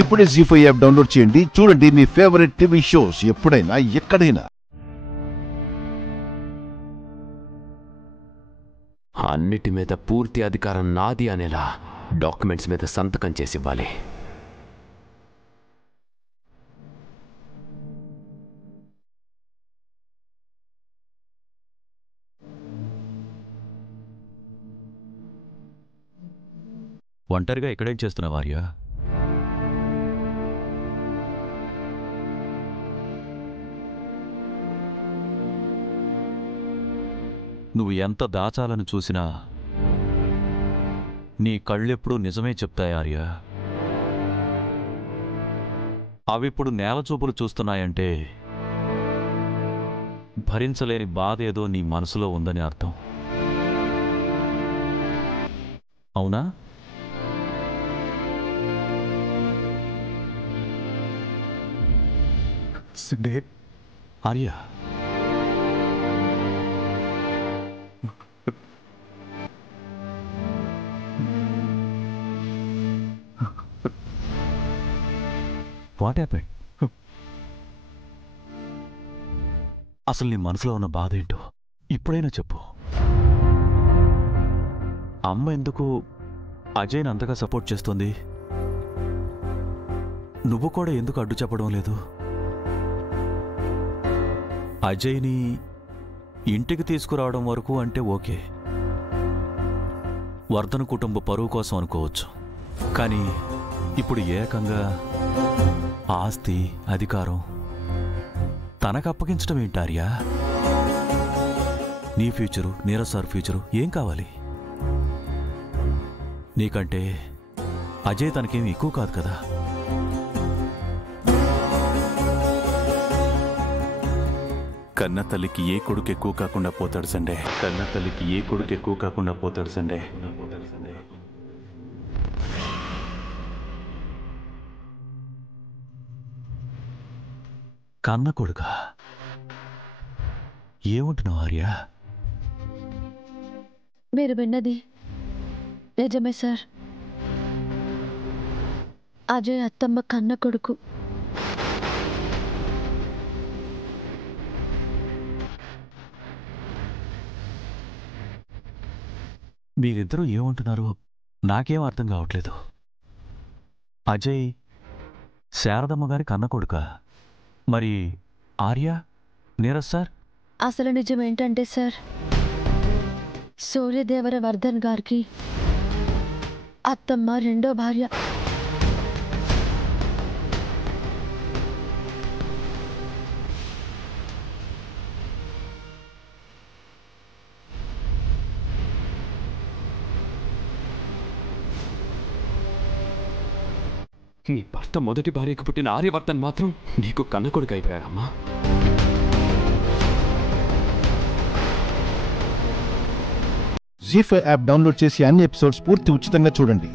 ఇప్పుడే జీ5 app download చేయండి. చూడండి మీ ఫేవరెట్ టీవీ షోస్ ఎప్పుడైనా ఎక్కడైనా. అన్నిటి మీద పూర్తి అధికారం నాది అనేలా డాక్యుమెంట్స్ మీద సంతకం చేసి ఇవ్వాలి. ఒంటరిగా ఎక్కడేం చేస్తున్నావు ఆర్య? నువ్వు ఎంత దాచాలని చూసినా నీ కళ్ళెప్పుడు నిజమే చెప్తాయి ఆర్య. అవిప్పుడు నేలచూపులు చూస్తున్నాయంటే భరించలేని బాధ ఏదో నీ మనసులో ఉందని అర్థం. అవునా? Arya, what happened? అసలు నీ మనసులో ఉన్న బాధ ఏంటో ఇప్పుడైనా చెప్పు. అమ్మ ఎందుకు అజయ్ని అంతగా సపోర్ట్ చేస్తుంది? నువ్వు కూడా ఎందుకు అడ్డు చెప్పడం లేదు? అజయ్ని ఇంటికి తీసుకురావడం వరకు అంటే ఓకే, వర్ధన్ కుటుంబ పరువు కోసం అనుకోవచ్చు. కానీ ఇప్పుడు ఏకంగా ఆస్తి, అధికారం తనకు అప్పగించడం ఏంటార్యా? నీ ఫ్యూచరు, నీరజ్ సార్ ఫ్యూచరు ఏం కావాలి? నీకంటే అజయ్ తనకేం ఎక్కువ కాదు కదా. కన్న తల్లికి ఏ కొడుకు ఎక్కువ కాకుండా పోతాడు సండే. కన్న తల్లికి ఏ కొడుకు ఎక్కువ కాకుండా పోతాడు సండే. కన్న కొడుక ఏమంటున్నావు ఆర్య? మీరు విన్నది నిజమే సార్. అజయ్ అత్తమ్మ కన్న కొడుకు. మీరిద్దరూ ఏమంటున్నారు నాకేం అర్థం కావట్లేదు. అజయ్ శారదమ్మ గారి కన్న కొడుక, మరి ఆర్య, నీరజ్ సార్? అసలు నిజం ఏంటంటే సార్, సూర్యదేవర వర్ధన్ గారికి అత్తమ్మ రెండో భార్య. నీ భర్త మొదటి భార్యకు పుట్టిన ఆర్యవర్ధన్ మాత్రం నీకు కన్న కొడుకు అయిపోయారమ్మా. జీ5 యాప్ డౌన్లోడ్ చేసి అన్ని ఎపిసోడ్స్ పూర్తి ఉచితంగా చూడండి.